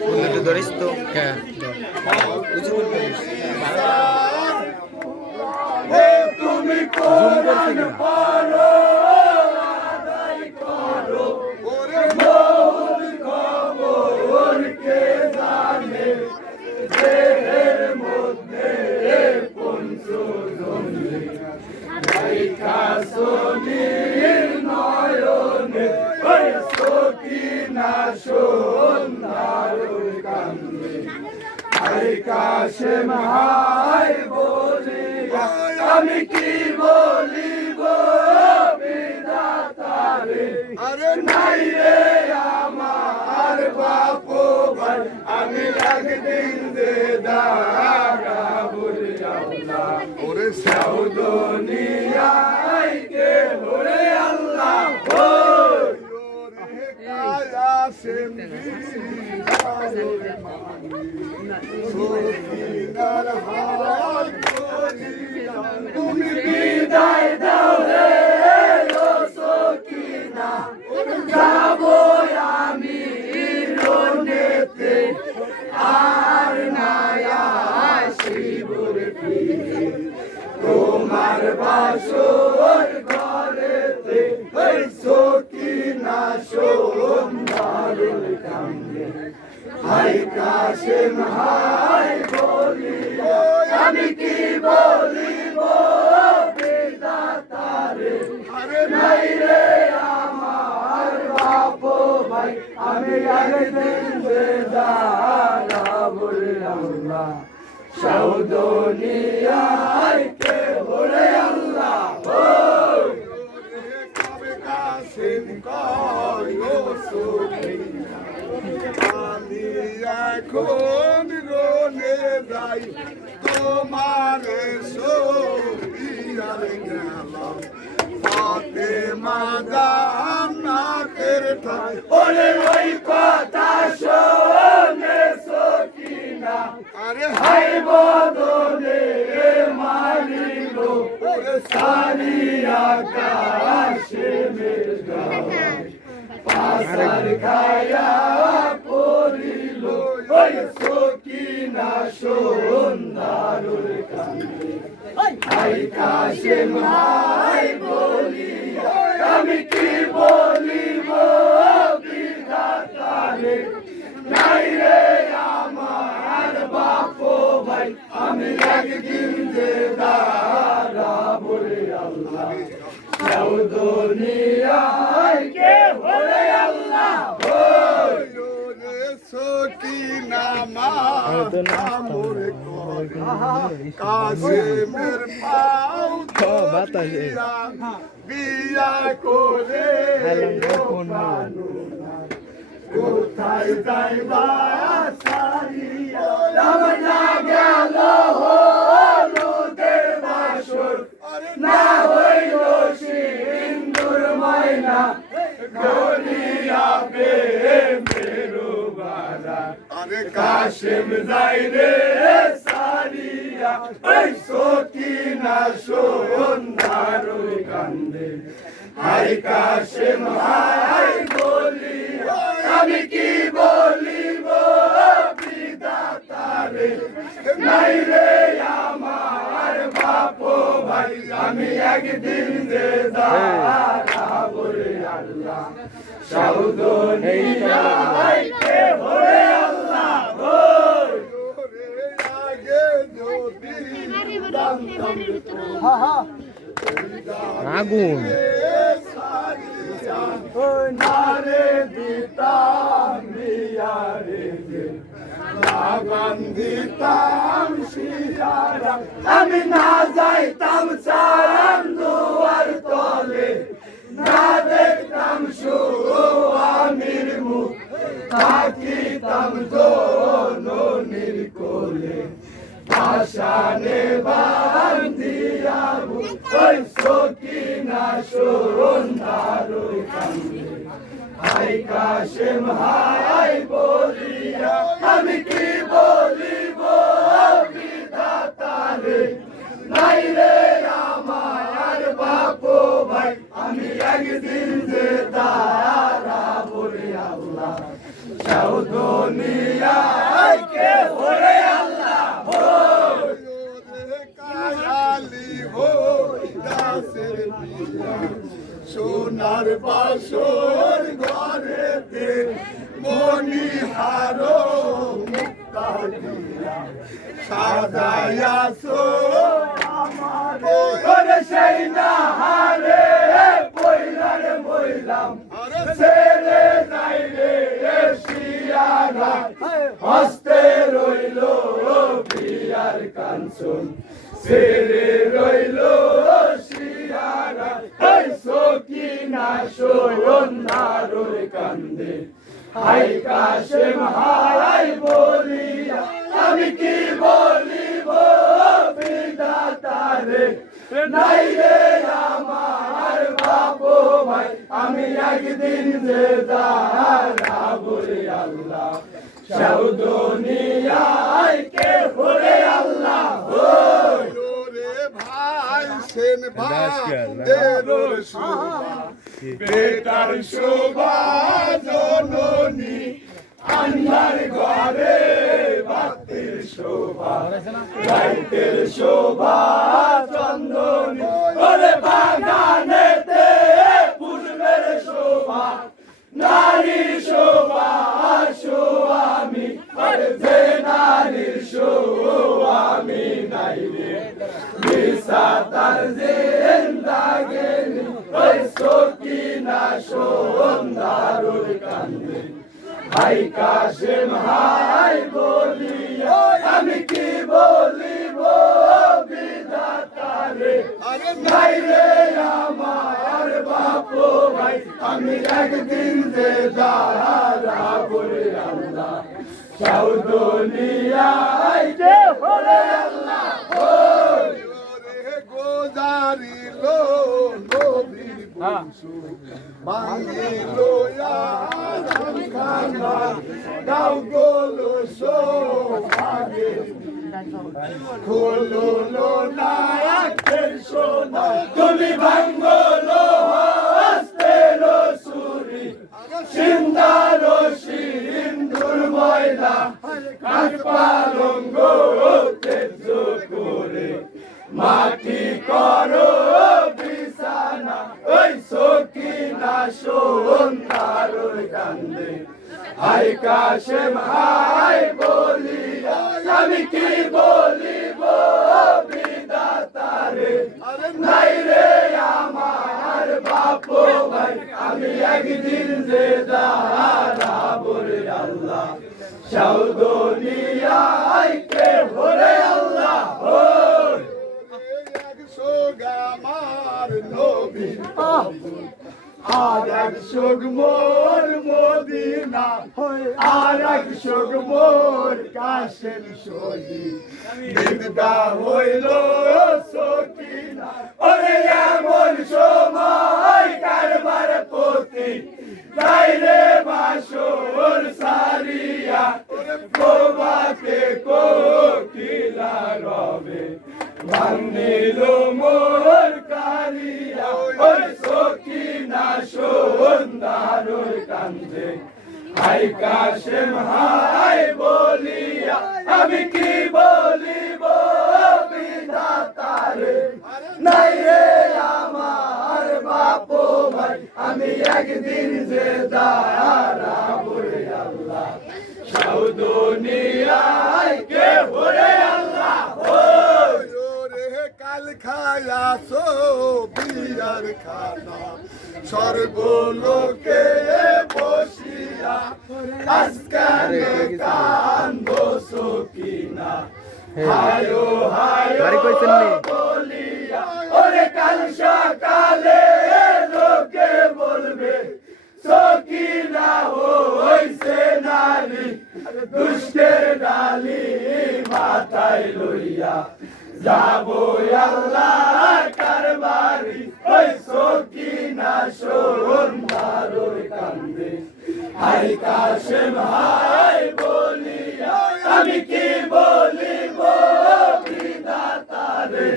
বন্ধুটা ধরিস তো হ্যাঁ তুমি কোরআন পড়ো আদায় করো ওরে মৌত খবর কে জানে দেহের মধ্যে পঞ্চজনে লাইকা সোনির নয়নে ওই সকিনা সোনার কান্দে আই কাশেম হাই বলি আমি কি বলিব বিধাতারে আরে নাই রে আমার বাপ ভাই আমি একদিন দে দাগা বলি আল্লাহ ওরে সাউদনিয়ায় কে ওরে আল্লাহ ওরে কায়াসেম তুমি বিদায় দাও রে সকিনা যাব আমি রনেতে আর নায়া শিবুর ফিরে তোমার বাসর ঘরেতে ওই সকিনা সোনার কান্দে হাই কাশেম হাই বলি আমি কি বলিব বিধাতারে আরে নাই রে আমার বাপ ভাই আমি একদিন বেদারা বলে আল্লাহ সাউদনিয়ায় কে বলে আল্লাহ কবে কাশেম কয়ো সকিনা আমি এখন রনে যাই তোমার সবিয়ার গেলাম ফাতেমা জান্নাতের ঠাই ওরে ওই কথা শোনে সকিনা আরে হাই বদনে মারিল ওরে সারি আকাশে মেঘা পাসার খায়া পড়িল ওই সকিনা সুন্দর কান্দে হাই কাশেম হাই বলি আমি কি বলিব বিধাতারে নাই রে আমার বাপ ভাই আমি একদিন যে দাঁড়া বলে আল্লাহ সাউদনিয়ায় কে বলে আল্লাহ সকিনা মা মোর কাশেমের পাও ধরিয়া বিয়া করে কোথায় যাইবা সারিয়া না গেল হলুদের বাসর না হইল সিন্দুর ময়না গলিয়া মেরো বারা আরে কাশেম যাই রে সারিয়া ওই সকিনা সোনার কান্দে হাই কাশেম হাই বলি আমি কি বলিব বিধাতারে নাই রে আমার বাপ ভাই আমি একদিন যে দাঁড়া বলে আল্লাহ সাউদনিয়ায় কে বলে আল্লাহ আগে যদি আগুন নারে দিতাম বিয়ারে বান্ধিতাম শিয়ারা আমি না যাইতাম সারাম দুয়ার তলে না দেখতাম সুআমির মুখ থাকিতাম জননীর কোলে আশানে বান্ধিয়া ওই সকিনা সোনার কান্দে হাই কাশেম হাই বলিয়া আমি কি বলিব বিধাতারে নাই রে আমার বাপ ভাই আমি একদিন যে তারা হাতে মনিহারো মুক্তা দিয়া সাজাইয়াছো আমারে ওরে সেই না হারে পয়লারে মইলাম ছেড়ে যাই রে শিয়ারা হস্তে রইল বিয়ার কাঞ্চন ছেড়ে রইল শিয়ারা এই সকিনা সোনারোর কান্দে হাই কাশেম হাই বলিয়া আমি কি বলিব বিধাতারে নাই রে আমার বাপ ভাই আমি একদিন যে দাঁড়া বলে আল্লাহ সাউদনিয়ায় কে বলে আল্লাহ রে ভাই সেন ভাইদের শোভা বেটার শোভা জননী আন্ধার ঘরে বাতির শোভা লাইটের শোভা চন্দনী ওরে বাগানেতে পূর্বের শোভা নারীর শোভা আমি যে নারীর আমি নাই রে বিসাতার জিন্দাগিনী ওই সকিনা সোনারোর কান্দে হাই কাশেম হাই বলিয়া আমি কি বলিব বিধাতারে নাই রে আমার বাপ ভাই আমি একদিন যে দাঁড়া বলে আল্লাহ সাউদনিয়ায় কে বলে আল্লাহ গোজারিল নবীর বংশু বাঙিল খানা দাও গোলো সোহাগে খোলো না আখের সোনা তুমি ভাঙ্গলো হস্তের সুরি সিন্দার সিন্দুর ময়লা কাঠ পালঙ্গ তেজ করে মাটি করো বিছানা ওই সকিনা সোনারোর কান্দে হাই কাশেম হাই বলিয়া আমি কি বলিব বিধাতারে নাই রে আমার বাপ ভাই আমি একদিন যে দাঁড়া বলে আল্লাহ সাউদনিয়ায় কে বলে আল্লাহ আমার নবীর আর এক শোক মোর মদিনা আর এক শোক মোর কাশেম সহি বিদা হইল সকিনা ওরে এমন সময় কারবার পতি তাই রে বাসর সারিয়া প্রভাতে কোকিলা রবে ভাঙিল মোর কারিয়া ওই সকিনা সোনারোর কান্দে হাই কাশেম হাই বলিয়া আমি কি বলিব বিধাতারে নাই রে আমার বাপ ভাই আমি একদিন যে দাঁড়া বলে আল্লাহ সাউদনিয়ায় কে বলে আল্লাহ কাল খায়াছো বিয়ার খানা সর্বলোকে বসিয়া আজকাল কান্দ সকিনা হায়ো হায়ো বলিয়া ওরে কাল সকালে লোকে বলবে সকিনা হইছে নারী দুষ্টের ডালি মাথায় লইয়া যাবো আল্লাহ কারবারি ওই সকিনা সোনারোর কান্দে হাই কাশেম হাই বলিয়া আমি কি বলিব বিধাতারে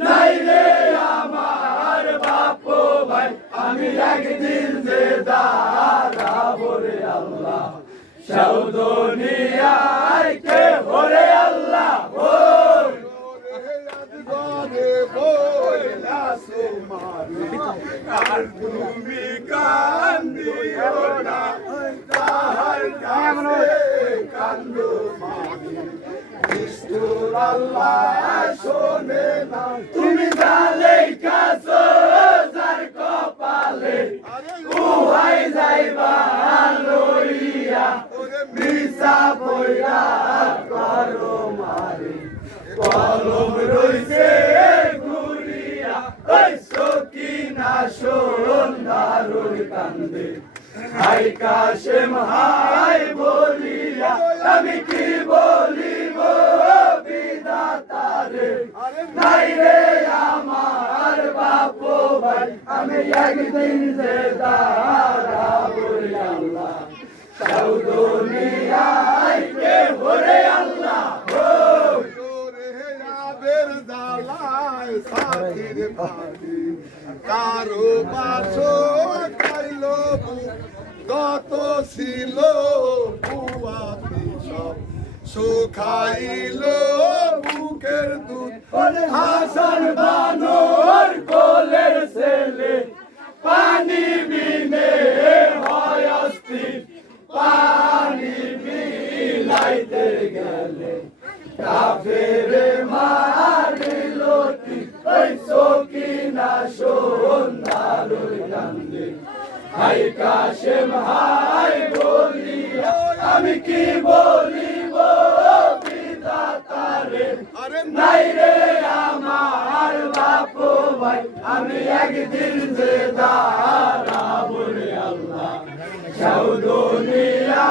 নাই রে আমার বাপ ভাই আমি একদিন যে দাঁড়া বলে আল্লাহ সাউদনিয়ায় কে বলে আল্লাহ আর তুমি কান্দিও না আল্লাহ শোনে না তুমি জালে কাছো যার কপালে উহাই যাইবা লইয়া মিশা বইরা করো মারে কলম রইছে ঘুরিয়া ওই সকিনা সন্ধ্যার কান্দে হাই কাশেম হাই বলিয়া আমি কি বলিব বিধাতারে নাই রে আমার বাপ ভাই আমি একদিন যে দাঁড়াবো রে আল্লাহ দুনিয়ায় কে ওরে আল্লাহ কারো পাশো খাইলো কত ছিল বুয়াতি সব শুকাইলো বুকের দুধ হাসান বানর কোলের ছেলে পানি বিনে হয় অস্থির পানি বিলাইতে গেলে কাফেরে মারিলো ওই সকিনা সন্ধ্যার কান্দে হাই কাশেম হাই বলিয়া আমি কি বলিব বিধাতারে নাই রে আমার বাপ ভাই আমি একদিন যে দাঁড়াবো রে আল্লাহ দুনিয়া